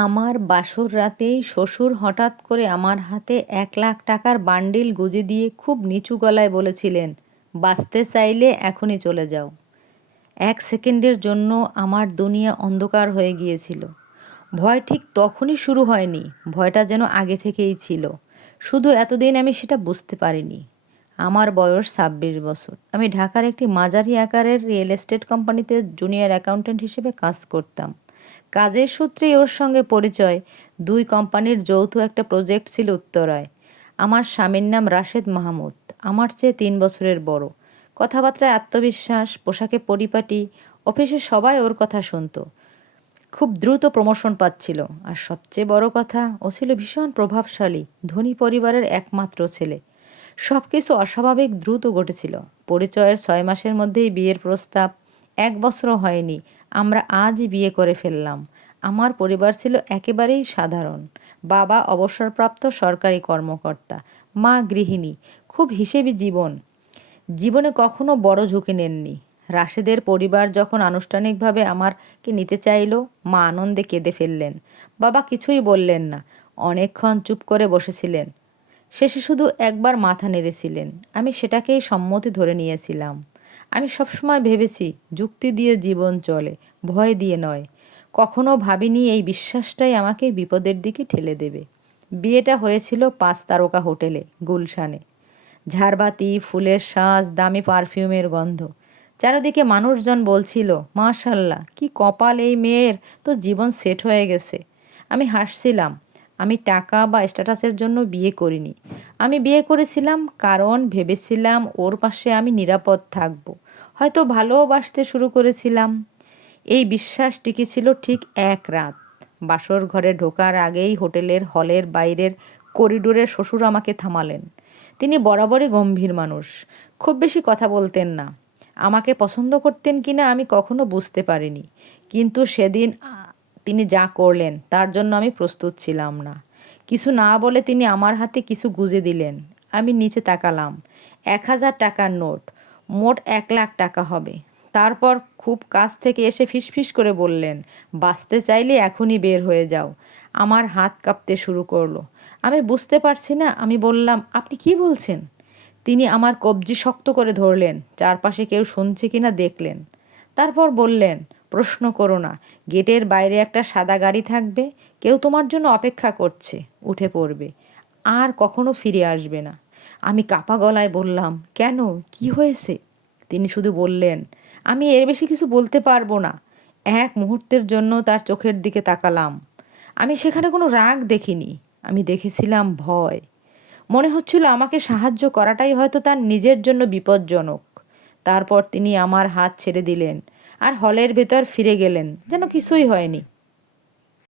আমার বাসর রাতেই শ্বশুর হঠাৎ করে আমার হাতে 1,00,000 টাকার বান্ডিল গুঁজে দিয়ে খুব নিচু গলায় বলেছিলেন, বাঁচতে চাইলে এখনই চলে যাও। 1 সেকেন্ডের জন্য আমার দুনিয়া অন্ধকার হয়ে গিয়েছিল। ভয় ঠিক তখনই শুরু হয়নি, ভয়টা যেন আগে থেকেই ছিল, শুধু এতদিন আমি সেটা বুঝতে পারিনি। আমার বয়স 26 বছর। আমি ঢাকার একটি মাঝারি আকারের রিয়েল এস্টেট কোম্পানিতে জুনিয়র অ্যাকাউন্ট্যান্ট হিসেবে কাজ করতাম। কাজের সূত্রেই ওর সঙ্গে পরিচয়। 2 কোম্পানির যৌথ একটা প্রজেক্ট ছিল উত্তরায়। আমার স্বামীর নাম রাশেদ মাহমুদ, আমার চেয়ে 3 বছরের বড়। কথাবার্তায় আত্মবিশ্বাস, পোশাকে পরিপাটি, অফিসে সবাই ওর কথা শুনতো। খুব দ্রুত প্রমোশন পাচ্ছিল, আর সবচেয়ে বড় কথা, ও ছিল ভীষণ প্রভাবশালী, ধনী পরিবারের একমাত্র ছেলে। সব কিছু অস্বাভাবিক দ্রুত ঘটেছিল। পরিচয়ের 6 মাসের মধ্যেই বিয়ের প্রস্তাব। 1 বছরও হয়নি, আমরা আজই বিয়ে করে ফেললাম। আমার পরিবার ছিল একেবারেই সাধারণ। বাবা অবসরপ্রাপ্ত সরকারি কর্মকর্তা, মা গৃহিণী। খুব হিসেবি জীবন। জীবনে কখনো বড় ঝুঁকি নেননি। রাশেদের পরিবার যখন আনুষ্ঠানিকভাবে আমাকে নিতে চাইল, মা আনন্দে কেঁদে ফেললেন। বাবা কিছুই বললেন না, অনেকক্ষণ চুপ করে বসেছিলেন। শেষে শুধু একবার মাথা নেড়েছিলেন। আমি সেটাকেই সম্মতি ধরে নিয়েছিলাম। আমি সবসময় ভেবেছি, যুক্তি দিয়ে জীবন চলে, ভয় দিয়ে নয়। কখনো ভাবিনি এই বিশ্বাসটাই আমাকে বিপদের দিকে ঠেলে দেবে। বিয়েটা হয়েছিল 5 তারকা হোটেলে, গুলশানে। ঝাড়বাতি, ফুলের সাজ, দামি পারফিউমের গন্ধ। চারিদিকে মানুষজন বলছিল, মাশাআল্লাহ, কি কপাল এই মেয়ের, তো জীবন সেট হয়ে গেছে। আমি হাসছিলাম। আমি টাকা বা স্ট্যাটাসের জন্য বিয়ে করিনি। আমি বিয়ে করেছিলাম কারণ ভেবেছিলাম ওর পাশে আমি নিরাপদ থাকব। হয়তো ভালোবাসতে শুরু করেছিলাম। এই বিশ্বাস টিকেছিল ঠিক 1 রাত। বাসর ঘরে ঢোকার আগেই হোটেলের হলের বাইরের করিডোরে শ্বশুর আমাকে থামালেন। তিনি বরাবরই গম্ভীর মানুষ, খুব বেশি কথা বলতেন না। আমাকে পছন্দ করতেন কিনা আমি কখনো বুঝতে পারিনি, কিন্তু সেদিন তিনি যা করলেন তার জন্য আমি প্রস্তুত ছিলাম না। কিছু না বলে তিনি আমার হাতে কিছু গুঁজে দিলেন। আমি নিচে তাকালাম। 1,000 টাকার নোট। মোট 1,00,000 টাকা হবে। তারপর খুব কাছ থেকে এসে ফিসফিস করে বললেন, বাঁচতে চাইলে এখনই বের হয়ে যাও। আমার হাত কাঁপতে শুরু করলো। আমি বুঝতে পারছি না। আমি বললাম, আপনি কি বলছেন? তিনি আমার কবজি শক্ত করে ধরলেন, চারপাশে কেউ শুনছে কিনা দেখলেন। তারপর বললেন, প্রশ্ন করো না। গেটের বাইরে একটা সাদা গাড়ি থাকবে, কেউ তোমার জন্য অপেক্ষা করছে, উঠে পড়বে, আর কখনো ফিরে আসবে না। আমি কাঁপা গলায় বললাম, কেন, কি হয়েছে? তিনি শুধু বললেন, আমি এর বেশি কিছু বলতে পারবো না। এক মুহূর্তের জন্য তার চোখের দিকে তাকালাম। আমি সেখানে কোনো রাগ দেখিনি, আমি দেখেছিলাম ভয়। মনে হচ্ছিল আমাকে সাহায্য করাটাই হয়তো তার নিজের জন্য বিপজ্জনক। তারপর তিনি আমার হাত ছেড়ে দিলেন আর হলের ভেতর ফিরে গেলেন, যেন কিছুই হয়নি।